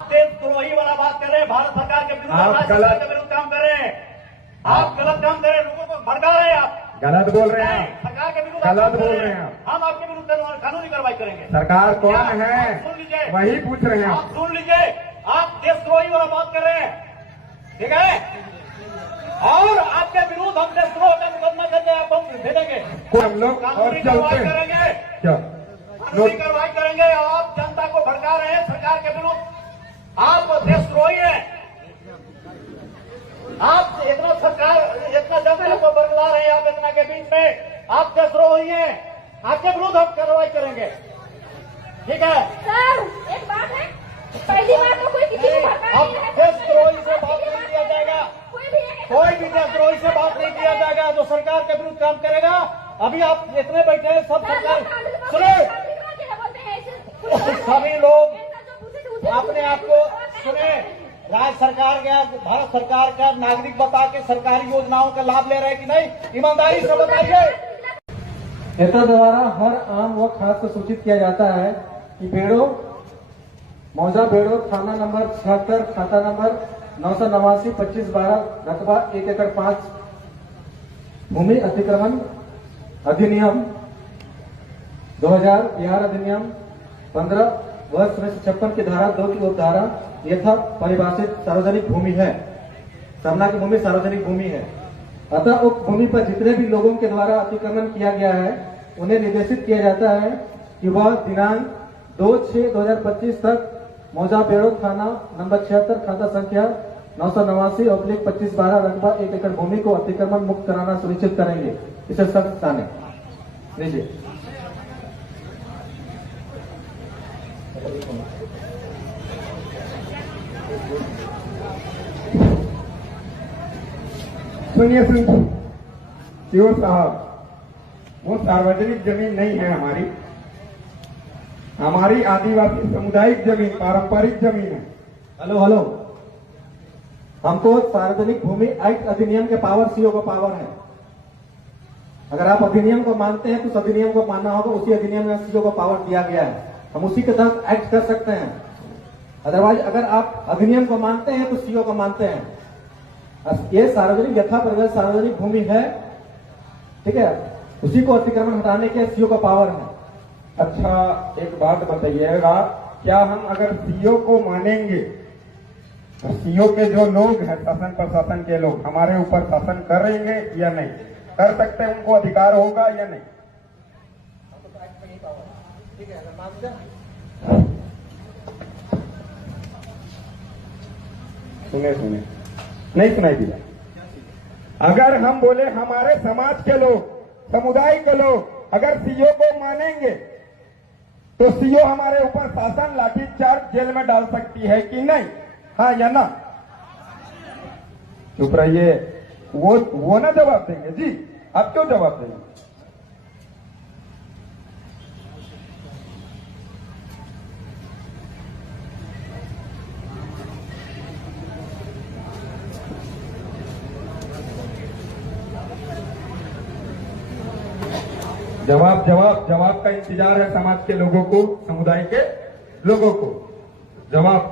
देशद्रोही वाला बात कर रहे हैं, भारत सरकार के विरुद्ध, राज्य सरकार के विरुद्ध काम कर रहे हैं। आप गलत काम कर रहे हैं, लोगों को भड़का रहे हैं। आप गलत बोल रहे हैं, सरकार के विरुद्ध गलत बोल रहे हैं। हम आपके विरुद्ध कानूनी कार्रवाई करेंगे। सरकार कौन है सुन लीजिए, वही पूछ रहे हैं। आप सुन लीजिए, आप देशद्रोही वाला बात कर रहे हैं, ठीक है? और आपके विरुद्ध हम देशद्रोह का मुकदमा करके आप हम भेजेंगे, हम लोग और कानूनी चलते कार्रवाई हैं करेंगे, क्या कानूनी कार्रवाई करेंगे। आप जनता को भड़का रहे हैं सरकार के विरुद्ध, आप देशद्रोही हैं। आप इतना सरकार, इतना जनता को बरगला रहे हैं, आप इतना के बीच में आप देशद्रोही हैं। आपके विरुद्ध हम कार्रवाई करेंगे, ठीक है? सर एक बात है, पहली बार तो कोई किसी को भड़का अब नहीं है। देशद्रोही से बात नहीं किया जाएगा, कोई भी देशद्रोही से बात नहीं किया जाएगा जो सरकार के विरुद्ध काम करेगा। अभी आप इतने बैठे हैं, सब सरकार सुने, सभी लोग अपने आप को सुने, राज्य सरकार का, भारत सरकार का नागरिक बता के सरकारी योजनाओं का लाभ ले रहे हैं कि नहीं, ईमानदारी से बताइए। नेता द्वारा हर आम व खास को सूचित किया जाता है कि बेड़ो मौजा बेड़ो थाना नंबर 76 खाता नंबर 989 2512 रकबा 1 एकड़ 5 भूमि अतिक्रमण अधिनियम 2000 बिहार अधिनियम 15 वर्ष 1956 की धारा 2 की उपधारा यथा परिभाषित सार्वजनिक भूमि है। सरना की भूमि सार्वजनिक भूमि है। अतः उक्त भूमि पर जितने भी लोगों के द्वारा अतिक्रमण किया गया है उन्हें निर्देशित किया जाता है कि वह दिनांक 2/6/2025 तक मौजा बेड़ो थाना नंबर 76 खाता संख्या 989/2512 रकबा 1 एकड़ भूमि को अतिक्रमण मुक्त कराना सुनिश्चित करेंगे। इसे सख्त ताने लीजिए। सुनिए सीओ साहब, वो सार्वजनिक जमीन नहीं है हमारी आदिवासी सामुदायिक जमीन, पारंपरिक जमीन है। हेलो, हमको सार्वजनिक भूमि एक्ट अधिनियम के पावर सीओ को पावर है। अगर आप अधिनियम को मानते हैं तो उस अधिनियम को मानना होगा। उसी अधिनियम में सीओ को पावर दिया गया है, हम उसी के तहत एक्ट कर सकते हैं। अदरवाइज अगर आप अधिनियम को मानते हैं तो सीओ को मानते हैं। ये सार्वजनिक यथा परिभाषित सार्वजनिक भूमि है, ठीक है? उसी को अतिक्रमण हटाने के सीओ का पावर है। अच्छा, एक बात बताइएगा, क्या हम अगर सीओ को मानेंगे तो सीओ के जो लोग हैं, शासन प्रशासन के लोग, हमारे ऊपर शासन करेंगे या नहीं कर सकते? उनको अधिकार होगा या नहीं? सुने नहीं सुनाई दिया। अगर हम बोले हमारे समाज के लोग, समुदाय के लोग अगर सीओ को मानेंगे तो सीओ हमारे ऊपर शासन, लाठीचार्ज, जेल में डाल सकती है कि नहीं? हाँ या ना? चुप रहिए, वो ना जवाब देंगे जी। आप क्यों जवाब देंगे? जवाब का इंतजार है समाज के लोगों को, समुदाय के लोगों को। जवाब,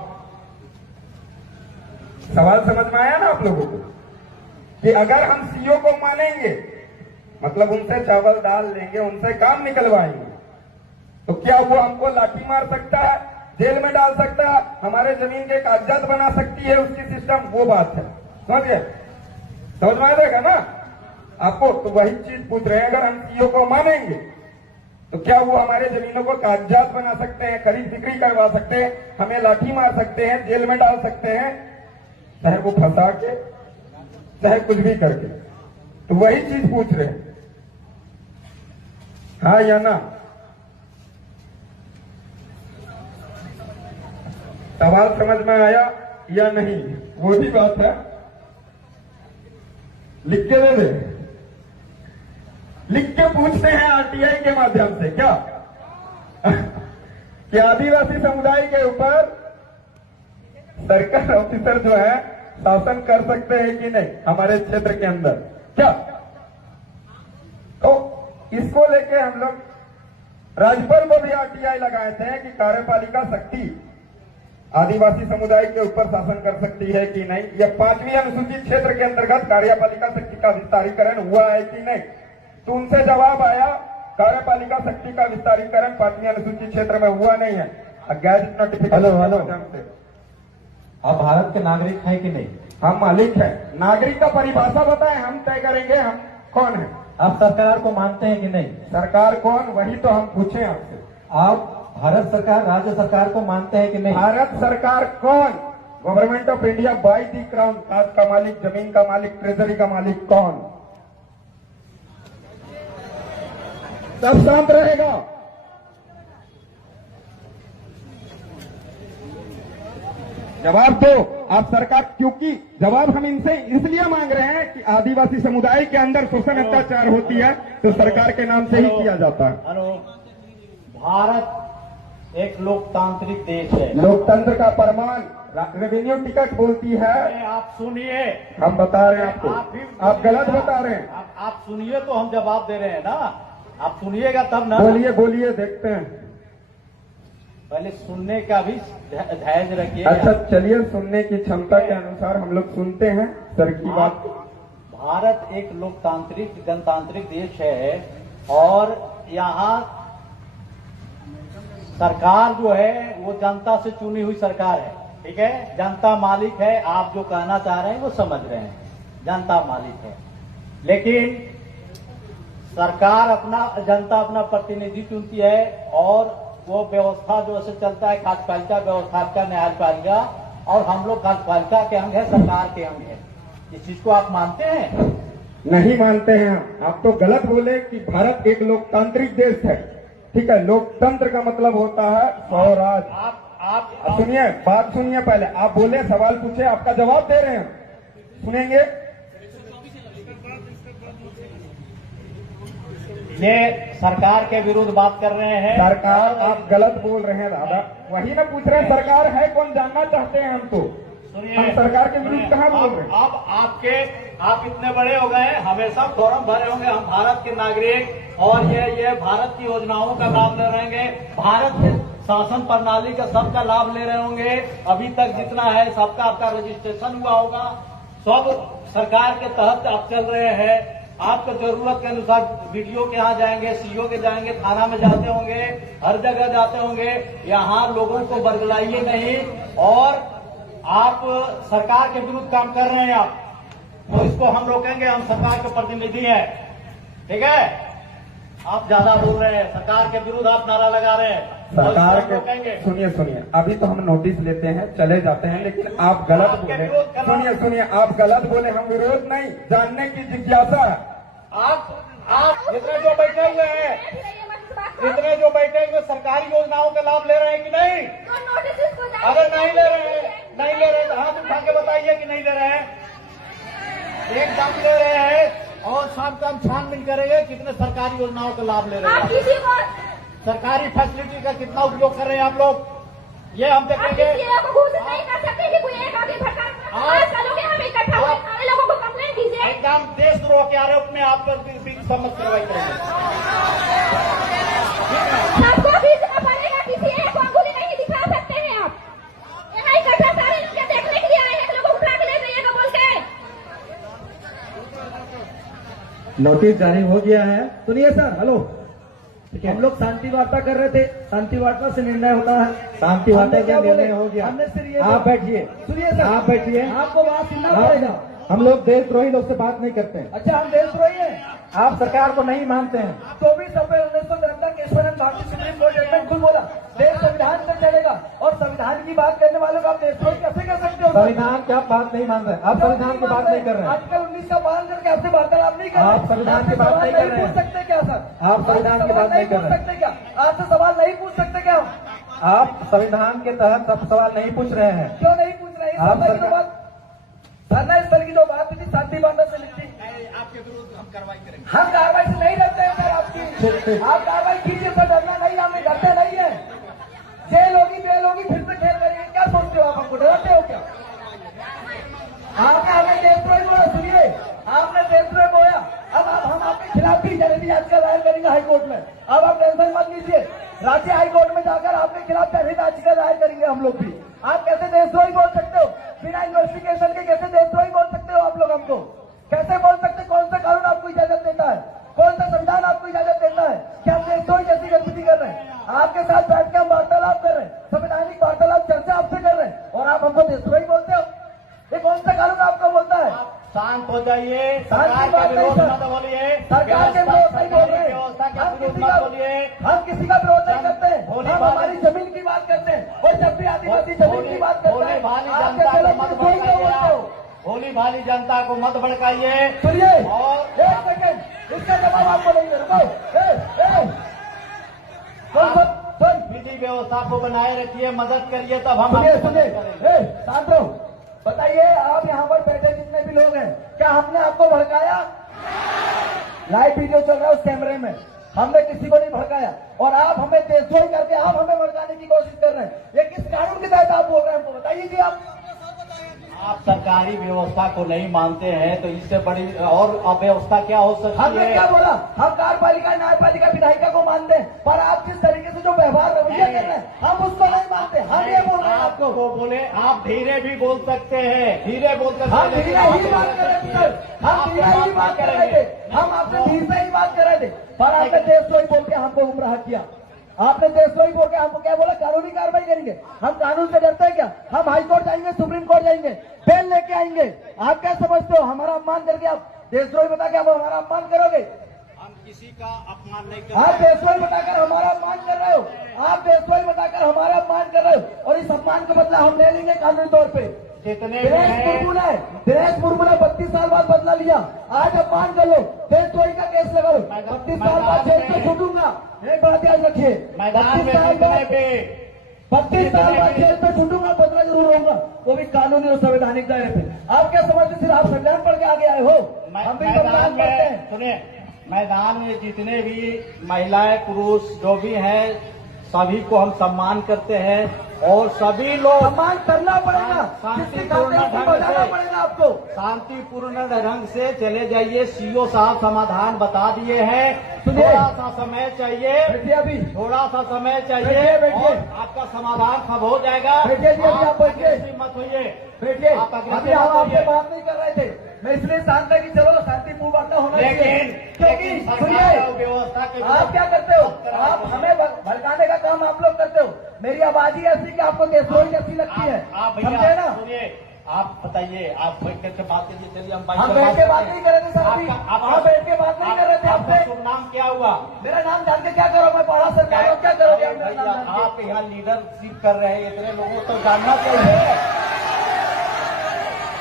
सवाल समझ में आया ना आप लोगों को? कि अगर हम सीओ को मानेंगे, मतलब उनसे चावल डाल लेंगे, उनसे काम निकलवाएंगे, तो क्या वो हमको लाठी मार सकता है, जेल में डाल सकता है, हमारे जमीन के कागजात बना सकती है उसकी सिस्टम? वो बात है, समझिए, समझ में आएगा ना आपको? तो वही चीज पूछ रहे हैं, अगर हम सीओ को मानेंगे तो क्या वो हमारे जमीनों को कागजात बना सकते हैं, खरीद बिक्री करवा सकते हैं, हमें लाठी मार सकते हैं, जेल में डाल सकते हैं, चाहे वो फंसा के, चाहे कुछ भी करके? तो वही चीज पूछ रहे हैं, हाँ या ना? सवाल समझ में आया या नहीं? वो भी बात है, लिख के दे दे, लिख के पूछते हैं आरटीआई के माध्यम से क्या कि आदिवासी समुदाय के ऊपर सरकार ऑफिसर जो है शासन कर सकते हैं कि नहीं हमारे क्षेत्र के अंदर? क्या तो इसको लेके हम लोग राज्यपाल को भी आरटीआई लगाए थे कि कार्यपालिका शक्ति आदिवासी समुदाय के ऊपर शासन कर सकती है कि नहीं, या 5वीं अनुसूचित क्षेत्र के अंतर्गत कार्यपालिका शक्ति का विस्तारीकरण हुआ है कि नहीं। तो उनसे जवाब आया कार्यपालिका शक्ति का विस्तारीकरण 5वीं अनुसूचित क्षेत्र में हुआ नहीं है। Gadget notification hello. के माध्यम से आप भारत के नागरिक हैं कि नहीं? हम मालिक है। नागरिक का परिभाषा बताएं, हम तय करेंगे हम कौन है। आप सरकार को मानते हैं कि नहीं? सरकार कौन, वही तो हम पूछे आपसे। आप भारत सरकार, राज्य सरकार को मानते हैं कि नहीं? भारत सरकार कौन? Government of India by the crown. काज का मालिक, जमीन का मालिक, ट्रेजरी का मालिक कौन? सब शांत रहेगा। जवाब दो आप सरकार, क्योंकि जवाब हम इनसे इसलिए मांग रहे हैं कि आदिवासी समुदाय के अंदर शोषण अत्याचार होती है तो सरकार के नाम से ही किया जाता है। हेलो, भारत एक लोकतांत्रिक देश है। लोकतंत्र का प्रमाण रेवेन्यू टिकट बोलती है। आप सुनिए, हम बता रहे हैं आपको, आप गलत बता रहे हैं। आप सुनिए तो हम जवाब दे रहे हैं ना। आप सुनिएगा तब ना। बोलिए बोलिए, देखते हैं। पहले सुनने का भी धैर्य रखिए। अच्छा चलिए, सुनने की क्षमता के अनुसार हम लोग सुनते हैं सर की बात। भारत एक लोकतांत्रिक गणतांत्रिक देश है और यहाँ सरकार जो है वो जनता से चुनी हुई सरकार है। ठीक है, जनता मालिक है। आप जो कहना चाह रहे हैं वो समझ रहे हैं, जनता मालिक है। लेकिन सरकार जनता अपना प्रतिनिधि चुनती है और वो व्यवस्था जो ऐसे चलता है, कार्यपालिका व्यवस्था का, न्यायपालिका, और हम लोग कार्यपालिका के अंग है, सरकार के अंग है। इस चीज को आप मानते हैं? नहीं मानते हैं। आप तो गलत बोले कि भारत एक लोकतांत्रिक देश है। ठीक है, लोकतंत्र का मतलब होता है स्वराज। आप सुनिए, बात सुनिए। पहले आप बोले, सवाल पूछे, आपका जवाब दे रहे हैं, सुनेंगे। ये सरकार के विरुद्ध बात कर रहे हैं। सरकार, आप गलत बोल रहे हैं दादा। वही ना पूछ रहे हैं, सरकार है कौन जानना चाहते हैं हम तो। सुनिए, हम सरकार के विरुद्ध कहाँ बोल रहे हैं? अब आप इतने बड़े हो गए, हमेशा फॉर्म भरे होंगे। हम भारत के नागरिक और ये भारत की योजनाओं का लाभ ले रहेंगे, भारत के शासन प्रणाली का सबका लाभ ले रहे होंगे। अभी तक जितना है सबका आपका रजिस्ट्रेशन हुआ होगा, सब सरकार के तहत आप चल रहे हैं। आपको जरूरत के अनुसार वीडियो के यहाँ जाएंगे, सीओ के जाएंगे, थाना में जाते होंगे, हर जगह जाते होंगे। यहाँ लोगों को बरगलाइए नहीं। और आप सरकार के विरुद्ध काम कर रहे हैं आप, तो इसको हम रोकेंगे। हम सरकार के प्रतिनिधि हैं। ठीक है, आप ज्यादा बोल रहे हैं, सरकार के विरुद्ध आप नारा लगा रहे हैं, सरकार तो के, सुनिए सुनिए, अभी तो हम नोटिस लेते हैं, चले जाते हैं, लेकिन आप गलत बोले। सुनिए सुनिए, आप गलत बोले। हम विरोध नहीं, जानने की जिज्ञासा है। आप इतने जो बैठे हुए हैं, इतने जो बैठे हुए सरकारी योजनाओं का लाभ ले रहे हैं कि नहीं? अगर नहीं ले रहे हैं तो हाथ उठा के बताइए कि नहीं ले रहे हैं। एकदम ले रहे हैं और सब काम छानबीन करेंगे कितने सरकारी योजनाओं का लाभ ले रहे हैं, सरकारी फैसिलिटी का कितना उपयोग कर रहे हैं आप लोग, ये हम देखेंगे। एकदम देशद्रोह के आरोप में आप पर समझ कार्रवाई करेंगे। आपको खींचना पड़ेगा, किसी एक को अंगुली नहीं दिखा सकते हैं आप। यहाँ इकट्ठा सारे लोग देखने के लिए आए हैं, लोगों को उठा के ले जाइएगा बोल के। नोटिस जारी हो गया है। सुनिए सर, हेलो, हम लोग शांति वार्ता कर रहे थे, शांति वार्ता से निर्णय होता है। शांति वार्ता का निर्णय हो गया। हमने सिर्फ आप बैठिए, सुनिए सर, आप बैठिए, आपको बात सुनना पड़ेगा। हम लोग देशद्रोही लोग से बात नहीं करते हैं। अच्छा, हम देशद्रोही हैं? आप सरकार को नहीं मानते हैं। 24 अप्रैल 1973 के ईश्वरन भारतीय सुप्रीम कोर्ट जजमेंट खुद बोला, देश संविधान से चलेगा, और संविधान की बात करने वालों को आप देशद्रोही कैसे कर सकते हो? संविधान की आप बात नहीं मान रहे, आप संविधान की बात नहीं कर रहे हैं। आर्टिकल 19 का पालन करके आपसे वार्तालाप नहीं कर रहे, आप संविधान की बात नहीं कर रहे हैं। पूछ सकते क्या सर? आप संविधान की बात नहीं कर रहे क्या? आपसे सवाल नहीं पूछ सकते क्या? आप संविधान के तहत सब सवाल नहीं पूछ रहे हैं। क्यों नहीं पूछ रहे हैं? आप धरना स्थल की जो बात थी शांति वार्ता से लिखी, आपके विरुद्ध हम कार्रवाई करेंगे। हम कार्रवाई से नहीं डरते हैं सर आपकी। आप कार्रवाई कीजिए सर, डरना नहीं, हमें डरते नहीं है। जेल होगी, बेल होगी, फिर से खेल करेंगे, क्या सोचते हो आप? हमको डरते हो क्या? आपने हमें देशद्रोही बोला। सुनिए, आपने देशद्रोही बोला, अब हम आपके खिलाफ भी जनहित याचिका दायर करेंगे हाईकोर्ट में। अब आप टेंशन मत लीजिए, राज्य हाईकोर्ट में जाकर आपके खिलाफ जनहित याचिका दायर करेंगे हम लोग भी। आप कैसे देशद्रोही बोल सकते हो? बिना इन्वेस्टिगेशन के कैसे देशद्रोही बोल सकते हो आप लोग हमको? कैसे बोल सकते? कौन सा कानून आपको इजाजत देता है? कौन सा संविधान आपको इजाजत देता है कि आप देशद्रोही जैसी गतिविधि कर रहे हैं? आपके साथ बैठ के हम वार्तालाप कर रहे हैं, संवैधानिक वार्तालाप चर्चा आपसे कर रहे हैं, और आप हमको देशद्रोही बोलते हो? ये कौन सा कानून आपको बोलता है? शांत हो जाइए, शांत सरकार की के बात नहीं विरोध सर। मत बोलिए, सरकार के विरोध नहीं बोल रहे हैं। व्यवस्था के हम विरोध किसी मत का बोलिए। विरोध नहीं करते हैं। भोली हम भाली- हमारी जमीन की बात करते हैं, और जब भी आदिवासी जमीन की बात करते भोली हैं भाली आपके जनता चलो को मत देशद्रोही क्यों बोलते हो? भड़काइए, भोली भाली जनता को मत भड़काइए। सुनिए, और एक सेकंड, इसका जवाब आपको नहीं दे रहा। सुन, विधि व्यवस्था को बनाए रखिए, मदद करिए, तब हम सुनिए आपको सुनिए, मदद करेंगे। शांत रहो। बताइए, आप यहाँ पर बैठे जितने भी लोग हैं, क्या हमने आपको भड़काया? लाइव वीडियो चल रहा है उस कैमरे में, हमने किसी को नहीं भड़काया, और आप हमें देशद्रोही करके आप हमें भड़काने की कोशिश कर रहे हैं। ये किस कानून के तहत आप बोल रहे हैं, हमको बताइए जी। आप सरकारी व्यवस्था को नहीं मानते हैं तो इससे बड़ी और अव्यवस्था क्या हो सकती हमने है? क्या बोला? हम कार्यपालिका न्यायपालिका विधायिका को मानते हैं, पर आप जिस तरीके से जो व्यवहार रवैया कर रहे हैं, हम उसको नहीं मानते। हम ये बोल रहे हैं आपको। आपको बोले, आप धीरे भी बोल सकते हैं, धीरे बोल सकते हम हैं, धीरे ही बात कर रहे थे सर, हम धीरे ही बात कर रहे थे, हम आपसे धीरे से ही बात कर रहे थे, पर आपने देशद्रोही बोल के हमको गुमराह किया। आपने देशद्रोही बोल के हमको क्या बोला? कानूनी कार्रवाई करेंगे। हम कानून से डरते हैं क्या? हम हाई कोर्ट जाएंगे, सुप्रीम कोर्ट जाएंगे, बेल लेके आएंगे। आप क्या समझते हो? हमारा अपमान करके आप देशद्रोही बता के आप हमारा अपमान करोगे? हम किसी का अपमान नहीं आप करते। देशद्रोही बताकर हमारा अपमान कर रहे हो, आप देशद्रोही बताकर हमारा अपमान कर रहे हो, और इस अपमान का बदला हम ले लेंगे कानूनी तौर पे। जितने भी दिनेश हैं, मुर्मू ने 32 साल बाद बदला लिया। आज अपमान कर लो, देशद्रोही का केस लगा लो, 32 साल बाद जेल से छूटूंगा। एक बात याद रखिए, मैदान में 32 साल जितने बाद भी 32 साल बाद जेल से छूटूंगा, बदला जरूर होगा, वो भी कानूनी और संवैधानिक दायरे पे। आप क्या समझते? सिर्फ आप संविधान पढ़ के आगे आए हो? हम भी संविधान पढ़ते हैं। सुनिए, मैदान में जितने भी महिलाएं पुरुष जो भी हैं, सभी को हम सम्मान करते हैं, और सभी लोग सम्मान करना पड़ेगा, शांतिपूर्ण जिसके खाते उसको ढंग बजाना से- पड़ेगा आपको। शांतिपूर्ण ढंग से चले जाइए। सीओ साहब समाधान बता दिए हैं, सुनिए। थोड़ा सा समय चाहिए, बैठिए अभी, थोड़ा सा समय चाहिए, बैठिए, बैठिए। और आपका समाधान सब हो जाएगा। बैठिए जी, अभी आप बैठिए। अग्रेसिव मत होइए। बैठिए। आप अग्रेसिव अभी हम मत आपसे होइए। बात नहीं कर रहे थे, मैं इसलिए शांत है कि चलो शांतिपूर्ण वार्ता होना चाहिए। लेकिन क्योंकि सरकार सुनिए, और व्यवस्था के आप क्या करते हो? आप हमें भड़काने का काम आप लोग करते हो। मेरी आवाज ही ऐसी कि आपको देशद्रोही कैसी लगती है, आप समझे भैया ना? सुनिए, आप बताइए, आप बैठ करके बात कीजिए। चलिए हम हम बैठ के बात नहीं कर रहे थे सर, अभी हम बैठ के बात नहीं कर रहे थे आपका आपसे। शुभ नाम क्या हुआ? मेरा नाम जान के क्या करोगे? मैं पढ़ा सरकार क्या करोगे? आप मेरा भैया, नाम जान के? आप यहाँ लीडरशिप कर रहे हैं, इतने लोगों को जानना चाहिए,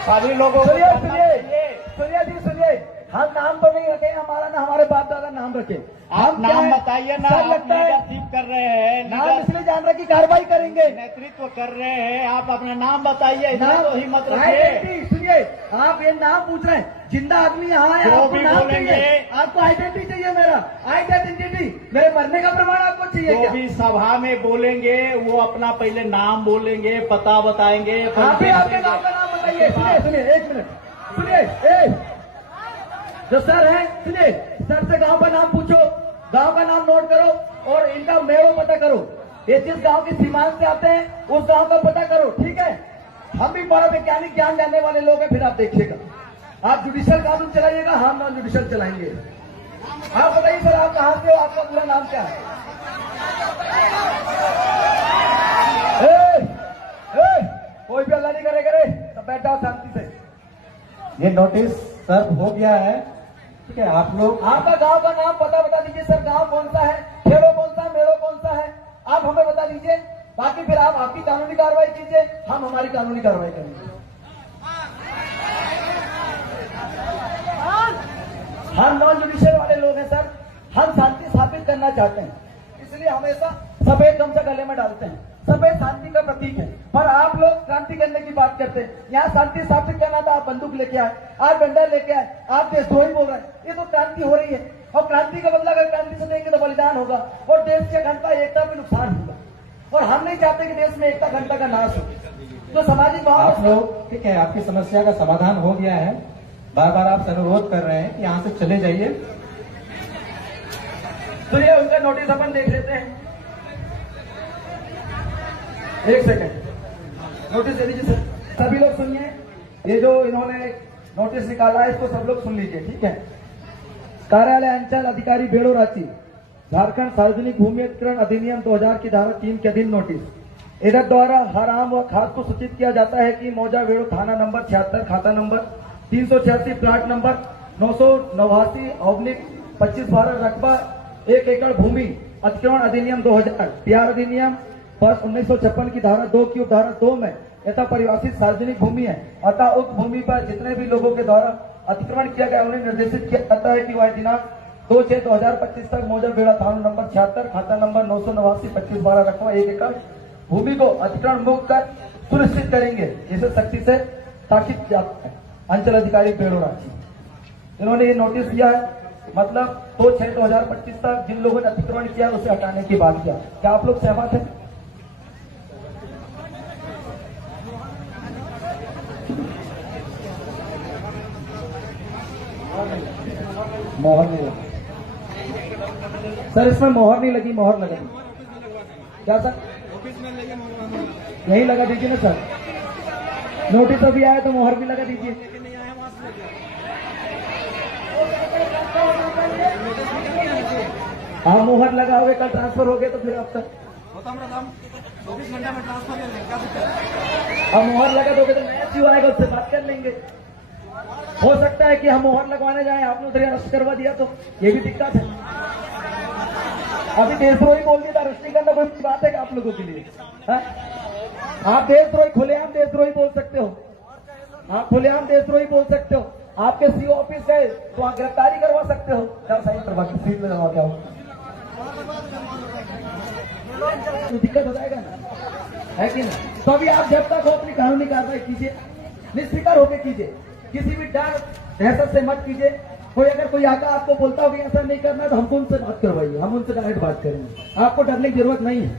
सभी लोगों को सुनिए जानना सुनिए चाहिए। सुनिए जी, सुनिए, हम नाम तो नहीं रखे, हमारा ना हमारे बाप दादा नाम रखे। आप क्या नाम है? बताइए ना, सर आप लगता है लीडरशिप कर रहे हैं, नाम इसलिए जान रहे कि कार्रवाई करेंगे। नेतृत्व कर रहे हैं, आप अपना नाम बताइए, इतना नाम तो हिम्मत रखिए। आइडेंटिटी, सुनिए, आप ये नाम पूछ रहे हैं, जिंदा आदमी यहाँ है, जो आपको भी नाम बोलेंगे। चाहिए, आपको आइडेंटिटी चाहिए। मेरा आइडेंटिटी, मेरे मरने का प्रमाण आपको चाहिए जो क्या? भी सभा में बोलेंगे वो अपना पहले नाम बोलेंगे, पता बताएंगे। आप भी आपके गांव का नाम बताइए। सुनिए सुनिए, एक मिनट सुनिए, जो सर है, सुनिए, सर से गांव का नाम पूछो, गांव का नाम नोट करो, और इनका मेड़ो पता करो। ये जिस गांव की सीमांत से आते हैं उस गांव का पता करो, ठीक है? हम भी बड़ा वैज्ञानिक ज्ञान जानने वाले लोग हैं, फिर आप देखिएगा। आप जुडिशियल कानून चलाइएगा, हम नॉन जुडिशियल चलाएंगे। आप बताइए सर, आप कहाँ से हो? आपका पूरा नाम क्या है? कोई भी अल्लाह नहीं करे, सब बैठ जाओ शांति से। ये नोटिस सर्व हो गया है, ठीक है? आप लोग आपका गांव का नाम पता बता दीजिए सर, गांव कौन सा है, खेड़ो कौन सा है, मेड़ो कौन सा है, आप हमें बता दीजिए। बाकी फिर आप आपकी कानूनी कार्रवाई कीजिए, हम हमारी कानूनी कार्रवाई करेंगे। हम नॉन जुडिशियल वाले लोग हैं सर, हम शांति स्थापित करना चाहते हैं, इसलिए हमेशा सफेद गमछा गले में डालते हैं। सफेद शांति का प्रतीक है, पर आप लोग क्रांति करने की बात करते हैं। यहाँ शांति स्थापित करना था, आप बंदूक लेके आए, आप डंडा लेके आए, आप देशद्रोही बोल रहे हैं। ये तो क्रांति हो रही है, और क्रांति का बदला अगर क्रांति से देंगे तो बलिदान होगा, और देश की अखंडता एकता में नुकसान होगा, और हम नहीं चाहते कि देश में एकता अखंडता का नाश हो। तो सामाजिक आप भाव लोग, ठीक है, आपकी समस्या का समाधान हो गया है। बार बार आप अनुरोध कर रहे हैं कि यहाँ से चले जाइए। सुनिए, उनका नोटिस अपन देख लेते हैं। एक सेकंड, नोटिस दे दीजिए सर। सभी लोग सुनिए, ये जो इन्होंने नोटिस निकाला है इसको सब लोग सुन लीजिए, ठीक है। कार्यालय अंचल अधिकारी बेड़ो रांची, झारखंड सार्वजनिक भूमि अधिग्रहण अधिनियम 2000 की धारा 3 के अधीन नोटिस। इधर द्वारा हर आम व खास को सूचित किया जाता है कि मौजा बेड़ो थाना नंबर 76 खाता नंबर 386 प्लाट नंबर 989/25/12 रकबा 1 एकड़ भूमि अतिक्रमण अधिनियम 2000 बिहार अधिनियम 1956 की धारा 2 की उपधारा 2 में यथा परिभाषित सार्वजनिक भूमि है। अतः उक्त भूमि पर जितने भी लोगों के द्वारा अतिक्रमण किया गया उन्हें निर्देशित किया जाता है कि वह दिनांक 2/6/2025 तक मौजा बेड़ा थाना नंबर 76 खाता नंबर 989/25/12 रकबा 1 एकड़ भूमि को अतिक्रमण मुक्त कर सुनिश्चित करेंगे। इसे सख्ती से ताकीद किया है। अंचल अधिकारी बेड़ो रांची, इन्होंने ये नोटिस दिया है, मतलब 2/6/2025 तक जिन लोगों ने अतिक्रमण किया उसे हटाने की बात किया। क्या आप लोग सहमत हैं? मोहर नहीं लगी सर, इसमें मोहर नहीं लगी, मोहर लगा दी। क्या सर? यही लगा दीजिए ना सर, नोटिस अभी आया तो मोहर भी लगा दीजिए। आप मोहर लगाओगे, कल ट्रांसफर हो गए तो फिर आप तक 24 घंटे में ट्रांसफर ले लेंगे। अब मोहर लगा दोगे तो नया क्यों आएगा, उससे बात कर लेंगे। हो सकता है कि हम मोहर लगवाने जाएं, आपने उधर अरेस्ट करवा दिया तो ये भी दिक्कत है। अभी देशद्रोही बोल दिया, अरेस्ट करना कोई बात है आप लोगों के लिए? है? आप देशद्रोही, खुलेआम देशद्रोही बोल सकते हो, आप खुलेआम देशद्रोही बोल सकते हो। आपके सीओ ऑफिस गए तो आप गिरफ्तारी करवा सकते हो। क्या साइन करवा के सीट में जमा क्या हो, तो दिक्कत हो जाएगा ना, है कि नहीं? तो अभी आप जब तक हो अपनी कानूनी कार्रवाई कीजिए, निष्फिक्र होकर कीजिए, किसी भी डर दहशत से मत कीजिए। कोई अगर कोई आकर आपको बोलता हो कि ऐसा नहीं करना है तो हमको उनसे बात करवाइए, हम उनसे डायरेक्ट बात करेंगे, आपको डरने की जरूरत नहीं है।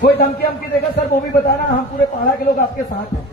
कोई धमकी हमकी देगा सर वो भी बताना, हम पूरे पहाड़ा के लोग आपके साथ हैं।